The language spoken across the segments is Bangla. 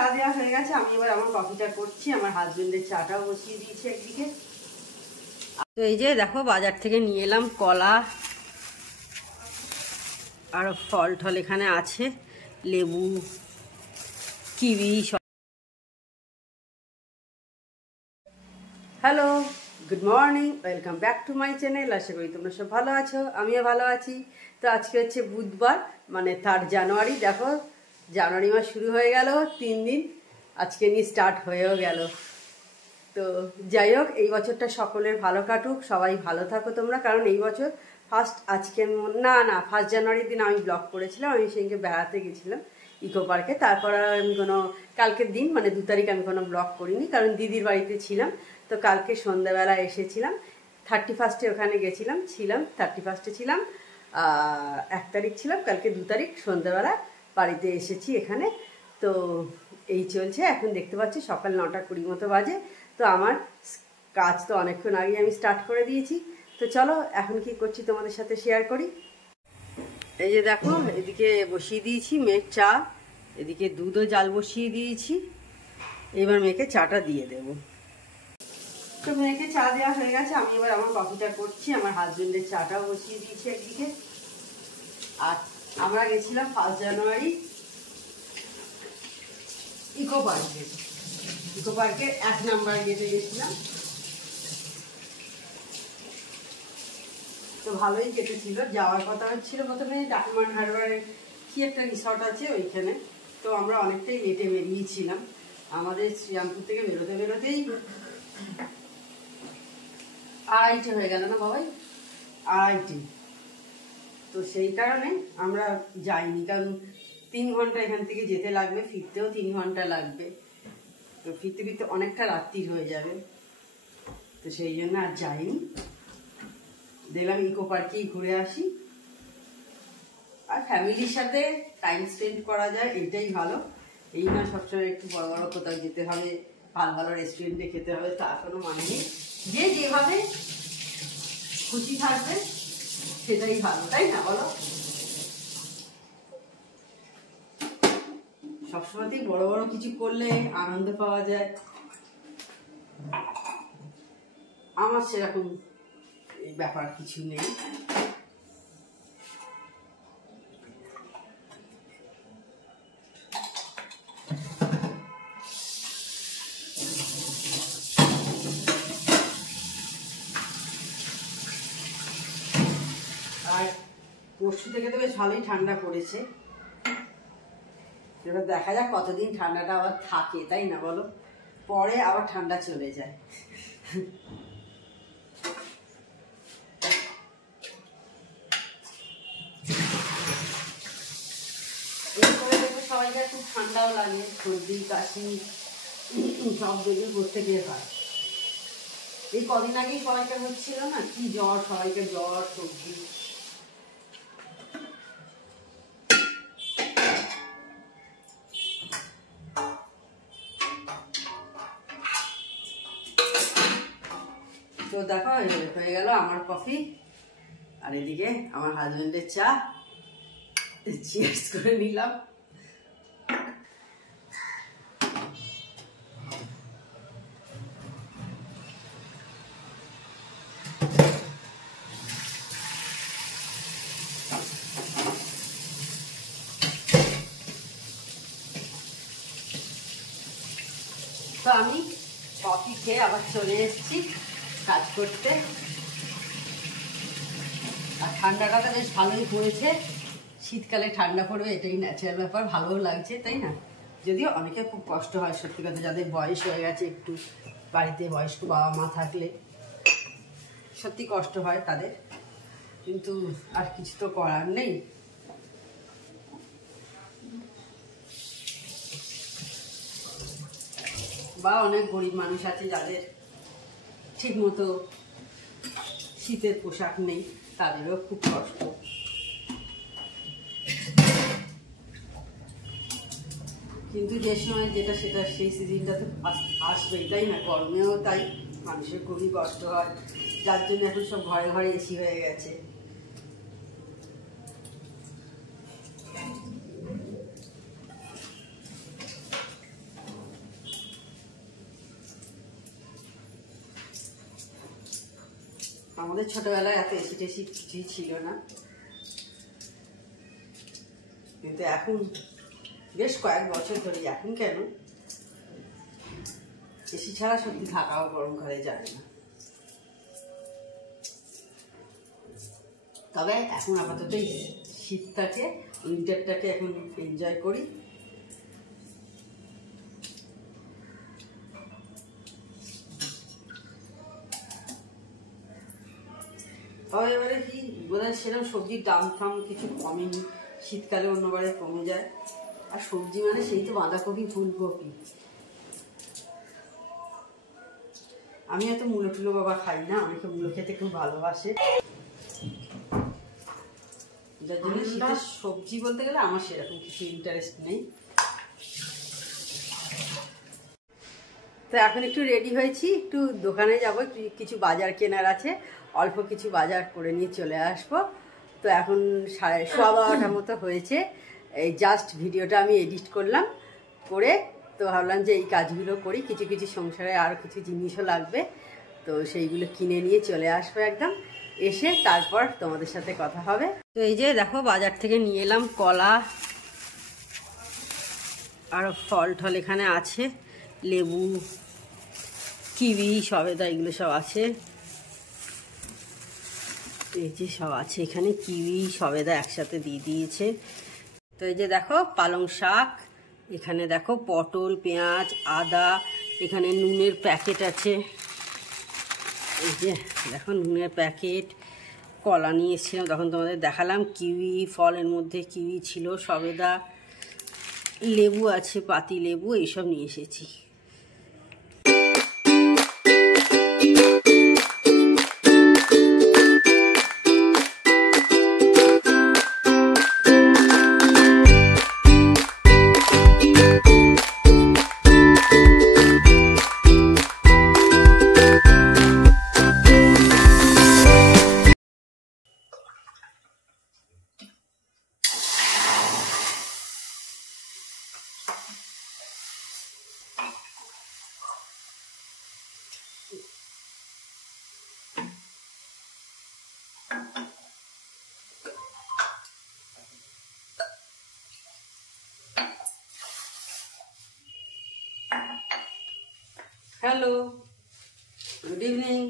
চা দেওয়া হয়ে গেছে, আমি এবার আমার কফিটা করছি। আমার হাজবেন্ডের চাটাও বসিয়ে দিয়েছি একদিকে। তো এই যে দেখো বাজার থেকে নিয়ে এলাম কলা আর ফল টল এখানে আছে, লেবু, কিউই সব। Hello, good morning, welcome back to my channel. আশা করি তোমরা সব ভালো আছো, আমিও ভালো আছি। তো আজকে হচ্ছে বুধবার, মানে 3 জানুয়ারি। দেখো জানুয়ারি মাস শুরু হয়ে গেল, 3 দিন আজকে নিয়ে স্টার্ট হয়েও গেল। তো যাই হোক, এই বছরটা সকলের ভালো কাটুক, সবাই ভালো থাকো তোমরা। কারণ এই বছর আজকে না 1 জানুয়ারির দিন আমি ব্লগ করেছিলাম, আমি সেদিনকে বেড়াতে গেছিলাম ইকো পার্কে। তারপর আমি কালকের দিন মানে 2 তারিখ আমি কোনো ব্লগ করিনি, কারণ দিদির বাড়িতে ছিলাম। তো কালকে সন্ধ্যাবেলা এসেছিলাম, 31 ওখানে গেছিলাম, 31 ছিলাম, 1 তারিখ ছিলাম, কালকে 2 তারিখ সন্ধ্যাবেলা বাড়িতে এসেছি এখানে। তো এই চলছে, এখন দেখতে পাচ্ছি সকাল 9টা 20 মতো বাজে। তো আমার কাজ তো অনেকক্ষণ আগে আমি স্টার্ট করে দিয়েছি। তো চলো এখন কি করছি তোমাদের সাথে শেয়ার করি। এই যে দেখো, এদিকে বসিয়ে দিয়েছি মেয়ের চা, এদিকে দুধও জাল বসিয়ে দিয়েছি। এবার মেয়েকে চাটা দিয়ে দেব। তো মেয়েকে চা দেওয়া হয়ে গেছে, আমি এবার আমার কফিটা করছি। আমার হাজবেন্ডের চাটাও বসিয়ে দিয়েছি একদিকে। আর আমরা গেছিলাম 1 জানুয়ারি ইকো পার্কে 1 নাম্বার গেটে গেছিলাম। তো ভালোই কেটেছিল। যাওয়ার কথা হচ্ছিল প্রথমে ডাকমান হারবারে কি একটা রিসর্ট আছে ওইখানে। তো আমরা অনেকটাই লেটে বেরিয়েছিলাম, আমাদের শ্রীরামপুর থেকে বেরোতেই 2:30 হয়ে গেল না বাবাই, 2:30। তো সেই কারণে আমরা যাইনি, কারণ 3 ঘন্টা এখান থেকে যেতে লাগবে, ফিরতেও 3 ঘন্টা লাগবে। তো ফিরতে অনেকটা রাত্রির হয়ে যাবে, তো সেই জন্য আর যাইনি। দেখলাম ইকো পার্কেই ঘুরে আসি, আর ফ্যামিলির সাথে টাইম স্পেন্ড করা যায়, এটাই ভালো। এই না সবসময় একটু বড় বড় কোথাও যেতে হবে, ভালো রেস্টুরেন্টে খেতে হবে, তার কোনো মানে নেই। যে যেভাবে খুশি থাকবে সেটাই ভালো, তাই না বলো? সবসময়তেই বড় বড় কিছু করলে আনন্দ পাওয়া যায়, আমার সেরকম ব্যাপার কিছু নেই। আর পরশু থেকে তো বেশ ভালোই ঠান্ডা পড়েছে। এবার দেখা যাক কতদিন ঠান্ডাটা আবার থাকে, তাই না বলো? পরে আবার ঠান্ডা চলে যায়। সবাইকার খুব ঠান্ডাও লাগে, সর্দি কাশি সব দিকে প্রত্যেকে হয়। এই কদিন আগেই সবাইকার হচ্ছিল না, কি জ্বর, সবাইকে জ্বর সর্দি। তো দেখো হয়ে গেল আমার কফি, আর এদিকে আমার হাজবেন্ডের চা। চিয়ার্স করে নিলাম। তো আমি কফি খেয়ে আবার চলে এসেছি কাজ করতে। আর ঠান্ডাটা তো বেশ ভালোই পড়েছে, শীতকালে ঠান্ডা পড়বে এটাই ন্যাচারাল ব্যাপার, ভালোও লাগছে, তাই না? যদিও অনেকে খুব কষ্ট হয় সত্যি কথা, যাদের বয়স হয়ে গেছে একটু, বাড়িতে বয়স্ক বাবা মা থাকলে সত্যি কষ্ট হয় তাদের, কিন্তু আর কিছু তো করার নেই। বা অনেক গরিব মানুষ আছে যাদের ঠিক মতো শীতের পোশাক নেই, তাদেরও খুব কষ্ট। কিন্তু যে সময় যেটা সেটা সেই সিজনটা তো আসবেই, তাই না? গরমেও তাই মানুষের খুবই কষ্ট হয়, যার জন্য এখন সব ঘরে ঘরে এসি হয়ে গেছে। আমাদের ছোটবেলায় এত এসি টেসি কিছুই ছিল না, কিন্তু এখন বেশ কয়েক বছর ধরে এখন কেন এসি ছাড়া সত্যি থাকাও গরম ঘরে যায় না। তবে এখন আপাতত এই শীতটাকে উইন্টারটাকে এখন এনজয় করি। তবে এবারে কি বোধহয় সেরকম সবজির দাম ফাম কিছু কমেনি, শীতকালে অন্যবারে কমে যায়। আর সবজি মানে সেই তো বাঁধাকপি ফুলকপি। আমি এত মূলো টুলো বাবা খাই না, অনেকে মূলো খেতে খুব ভালোবাসে, যার জন্য শীতের সবজি বলতে গেলে আমার সেরকম কিছু ইন্টারেস্ট নেই। তো এখন একটু রেডি হয়েছি, একটু দোকানে যাব, কিছু বাজার কেনার আছে, অল্প কিছু বাজার করে নিয়ে চলে আসবো। তো এখন 12:15 মতো হয়েছে, এই জাস্ট ভিডিওটা আমি এডিট করলাম, করে তো ভাবলাম যে এই কাজগুলো করি, কিছু কিছু সংসারে আরও কিছু জিনিসও লাগবে, তো সেইগুলো কিনে নিয়ে চলে আসবো একদম, এসে তারপর তোমাদের সাথে কথা হবে। তো এই যে দেখো বাজার থেকে নিয়ে এলাম কলা, আর ফল টল এখানে আছে, লেবু, কিউই, সবেদা, এগুলো সব আছে। এই যে সব আছে এখানে, কিউই সবেদা একসাথে দিয়ে দিয়েছে। তো এই যে দেখো পালং শাক, এখানে দেখো পটল, পেঁয়াজ, আদা, এখানে নুনের প্যাকেট আছে, এই যে দেখো নুনের প্যাকেট, কলা নিয়ে এসেছিলাম তখন তোমাদের দেখালাম, কিউই ফলের মধ্যে কিউই ছিল, সবেদা, লেবু আছে, পাতি লেবু, এইসব নিয়ে এসেছি। Hello, good evening.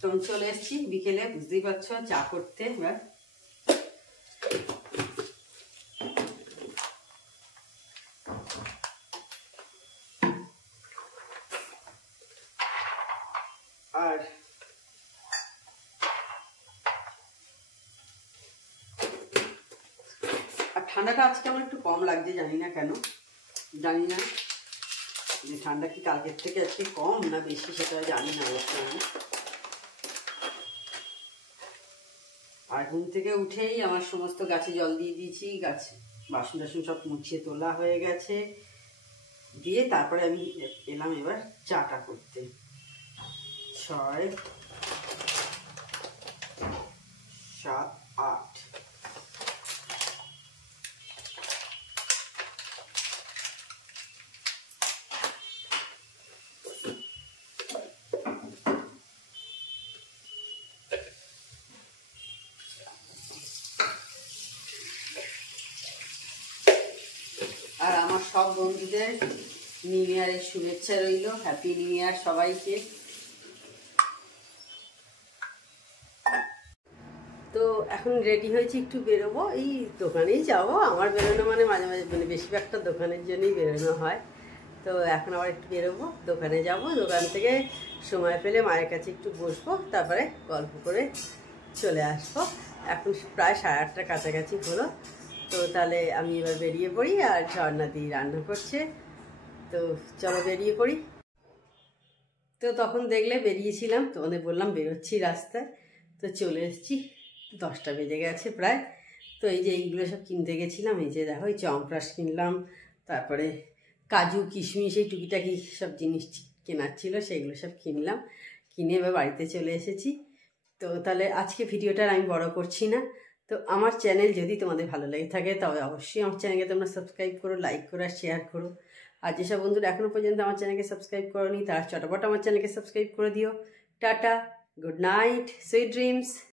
তখন চলে এসেছি বিকেলে, বুঝতেই পারছো, চা করতে। এবার আর ঠান্ডাটা আজকে আমার একটু কম লাগছে, জানি না কেন, জানি না যে ঠান্ডা কি কালকের থেকে আজকে কম না বেশি, সেটা জানি না অবশ্য আমি। আর ঘুম থেকে উঠেই আমার সমস্ত গাছে জল দিয়ে দিয়েছি, গাছে বাসন টাসন সব মুছিয়ে তোলা হয়ে গেছে, দিয়ে তারপরে আমি এলাম এবার চাটা করতে। 6, 7, 8 আর আমার সব বন্ধুদের নিউ ইয়ারের শুভেচ্ছা রইল, হ্যাপি নিউ ইয়ার সবাইকে। তো এখন রেডি হয়েছি, একটু বেরোবো, এই দোকানেই যাবো। আমার বেরোনো মানে মাঝে মাঝে মানে বেশিরভাগটা দোকানের জন্যই বেরোনো হয়। তো এখন আবার একটু বেরোবো, দোকানে যাব, দোকান থেকে সময় পেলে মায়ের কাছে একটু বসবো, তারপরে গল্প করে চলে আসবো। এখন প্রায় 8:30 কাছাকাছি হলো। তো তাহলে আমি এবার বেরিয়ে পড়ি, আর ঝর্ণাদি রান্না করছে, তো চলো বেরিয়ে পড়ি। তো তখন দেখলে বেরিয়েছিলাম, তোমাদের বললাম বেরোচ্ছি রাস্তায়, তো চলে এসেছি, 10টা বেজে গেছে প্রায়। তো এই যে এইগুলো সব কিনতে গেছিলাম, এই যে দেখো এই চমপ্রাস কিনলাম, তারপরে কাজু কিশমিশ, এই টুকিটাকি সব জিনিস কেনার ছিল, সেগুলো সব কিনলাম, কিনে এবার বাড়িতে চলে এসেছি। তো তাহলে আজকে ভিডিওটা আমি বড় করছি না। তো আমার চ্যানেল যদি তোমাদের ভালো লেগে থাকে তবে অবশ্যই আমার চ্যানেলকে তোমরা সাবস্ক্রাইব করো, লাইক করো আর শেয়ার করো। আর যেসব বন্ধুরা এখনও পর্যন্ত আমার চ্যানেলকে সাবস্ক্রাইব করোনি তারা চটপট আমার চ্যানেলকে সাবস্ক্রাইব করে দিও, tata, good night, sweet dreams.